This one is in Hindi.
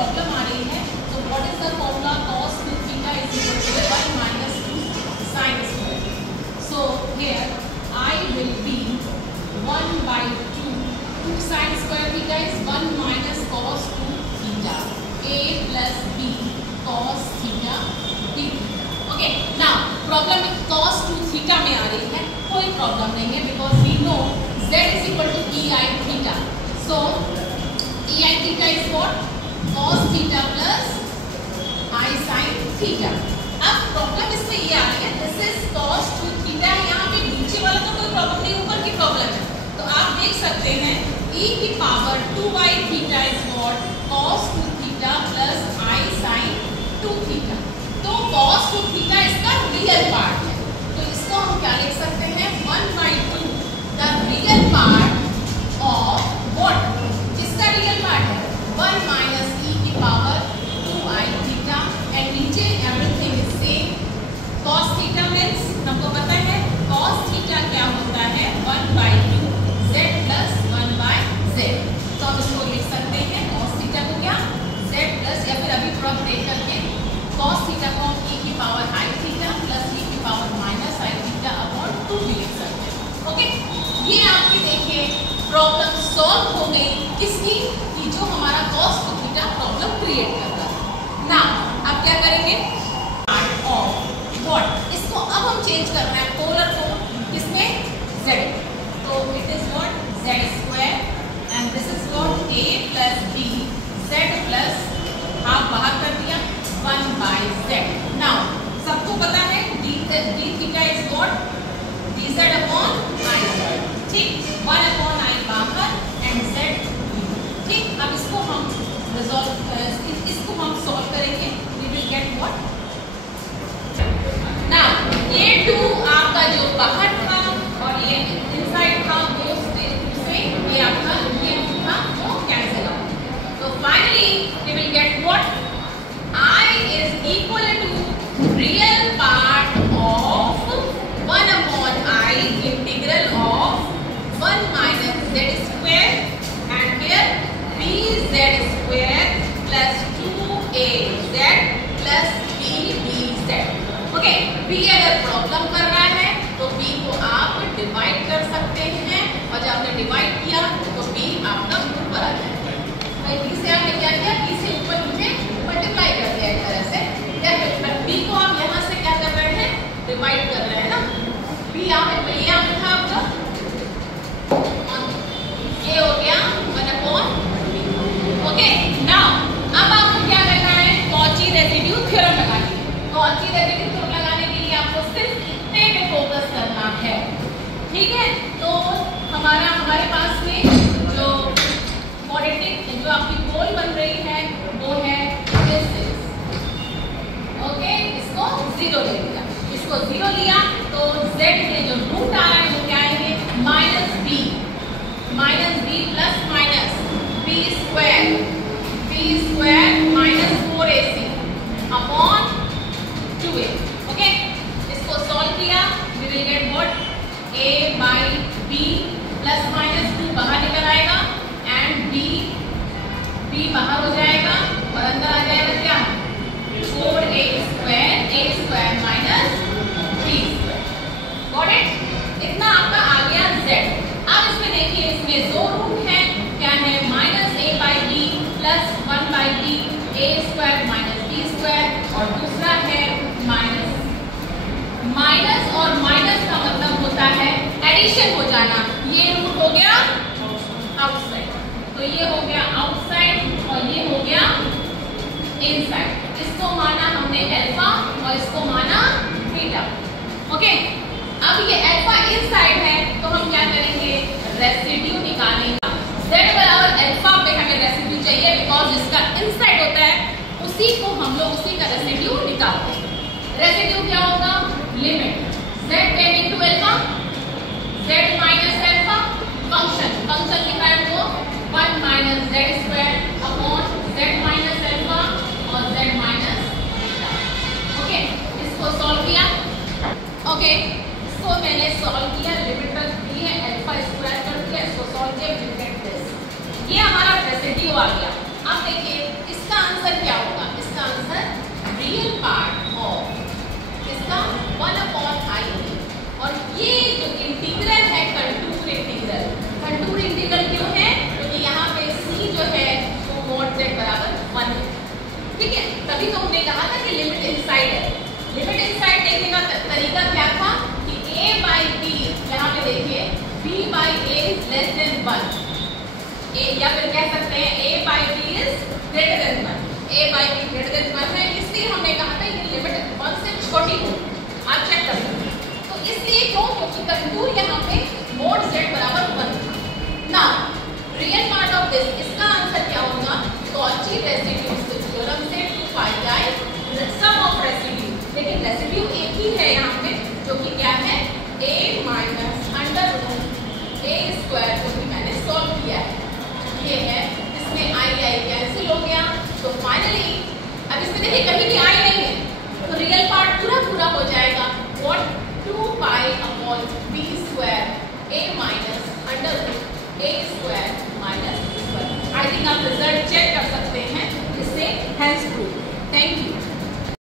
प्रॉब्लम आ रही है, तो what is the formula cos 2 theta is equal to 1 minus 2 sin square. So here I will be 1 by 2 sin square theta is 1 minus cos 2 theta, a plus b cos theta d. Okay, now problem cos 2 theta में आ रही है, कोई प्रॉब्लम नहीं है because we know z is equal to ei theta. So ei theta is what? Cos theta plus I sin theta. अब प्रॉब्लम इसमें ये आ रही है, दिस इज cos 2 थीटा, यहाँ पे नीचे वाला तो कोई प्रॉब्लम नहीं, ऊपर की प्रॉब्लम है. तो आप देख सकते हैं e की power 2i theta is what? cos 2 theta plus I sin 2 theta. तो cos 2 थीटा इसका रियल पार्ट है, तो इसको हम क्या लिख सकते हैं? 1 by 2 the real part of what? किसका रियल पार्ट है? 1 minus e की पावर 2i थीटा एंड नीचे everything is same. cos theta means हमको पता है cos थीटा क्या होता है? 1 by 2 z plus 1 by z. तो हम इसको लिख सकते हैं cos थीटा को क्या? z प्लस, या फिर अभी थोड़ा ब्रेक करके cos थीटा को हम e की power i theta plus e की power minus i theta upon 2 भी लिख सकते हैं. ओके, ये आपकी देखिए प्रॉब्लम सॉल्व हो गई. किसकी? कि जो हमारा cos 2 थीटा प्रॉब्लम क्रिएट कर रहा है. नाउ अब क्या करेंगे? Part of what? इसको अब हम चेंज कर रहे हैं पोलर को, किसमें? z. तो it is what? z square and this is what? a plus b z plus half बाहर कर दिया 1 by z. नाउ सबको पता है d theta is what? dz upon i. ठीक, 1 अपॉन i बाहर एंड z. ठीक, अब इसको हम इसको हम सॉल्व करेंगे. We will get what? Now ये 2 आपका जो बाहर था और ये इनसाइड था, वो से ये आपका ये था वो कैंसिल आउट. तो finally we will get what? I is equal to real part of 1 upon I integral of 1 minus z square and here bz square plus 2az plus bbz. Okay, b अगर प्रॉब्लम कर रहा है तो b को आप डिवाइड कर सकते हैं, और जब आपने डिवाइड किया तो b आपका ऊपर आ जाएगा. b से आपने क्या किया? b से ऊपर मुझे मल्टीप्लाई कर दिया एक तरह से, या फिर b को आप यहाँ से क्या कर रहे हैं? डिवाइड कर रहे हैं ना. b यहाँ पे था आपका, ये हो गया 1 अपॉन b. ओके, नाउ अब आपको क्या करना है? कॉची रेसिड्यू थ्योरम लगानी है. कॉची रेसिड्यू थ्योरम लगाने के लिए आपको सिर्फ इतने पे फोकस करना है. ठीक है, तो हमारे पास में जो क्वाड्रेटिक जो आपकी पोल बन रही है वो है दिस इज. ओके, इसको 0 ले लिया. इसको 0 लिया तो z में जो रूट आ रहा है वो क्या आएंगे? Minus b plus minus b square minus 4ac upon 2a. Okay, इसको सॉल्व किया, we will get what? a by b plus minus 2 बाहर निकल आएगा एंड b बाहर हो जाएगा और अंदर आ जाएगा क्या? 4a square minus b square. Got it? इतना आपका आ गया z. अब इसमें देखिए, इसमें दो रूट हैं. क्या है? Minus a by b plus 1 by b a square minus b square, और दूसरा है माइनस और माइनस का मतलब होता है एडिशन हो जाना. ये रूट हो गया आउटसाइड, तो ये हो गया आउटसाइड और ये हो गया इनसाइड. इसको माना हमने अल्फा और इसको माना बीटा. ओके, अब ये अल्फा इनसाइड है तो हम क्या करेंगे? रेसिड्यू निकालेंगे. z बराबर अल्फा पे हमें रेसिड्यू चाहिए, बिकॉज जिसका इनसाइड होता है उसी को हम लोग उसी का रेसिड्यू निकालते हैं. रेसिड्यू क्या होगा? Limit z tending to alpha, z minus alpha, function लिखा है वो 1 minus z square upon z minus alpha और z माइनस बीटा. ओके, इसको सॉल्व किया. ओके, इसको मैंने सॉल्व किया, लिमिट रख दी है, अल्फा स्क्वायर कर किया, इसको सॉल्व किया, विल गेट दिस. ये हमारा रेसिड्यू आ गया. अब देखिए इसका देखने का तरीका क्या था कि a by b, यहाँ पे देखिए b by a is less than 1, या फिर कह सकते हैं a by b is greater than 1, a by b greater than 1 है, इसलिए हमने कहा था ये लिमिट 1 से छोटी हो। आप चेक कर लीजिए, तो इसलिए क्यों, क्योंकि कंटूर यहाँ पे mod z बराबर 1 था। Now real part of this, इसका आंसर क्या होगा, कॉची रेसिड्यूज थ्योरम से 2 पाई i सम ऑफ रेसिड्यू, लेकिन रेसिड्यू एक ही है यहाँ पे जो कि क्या है a minus under root a square, जो कि मैंने सॉल्व किया है, ये है, इसमें i कैंसिल हो गया। तो फाइनली अब इसमें देखिए कहीं भी i नहीं है, तो रियल पार्ट पूरा हो जाएगा।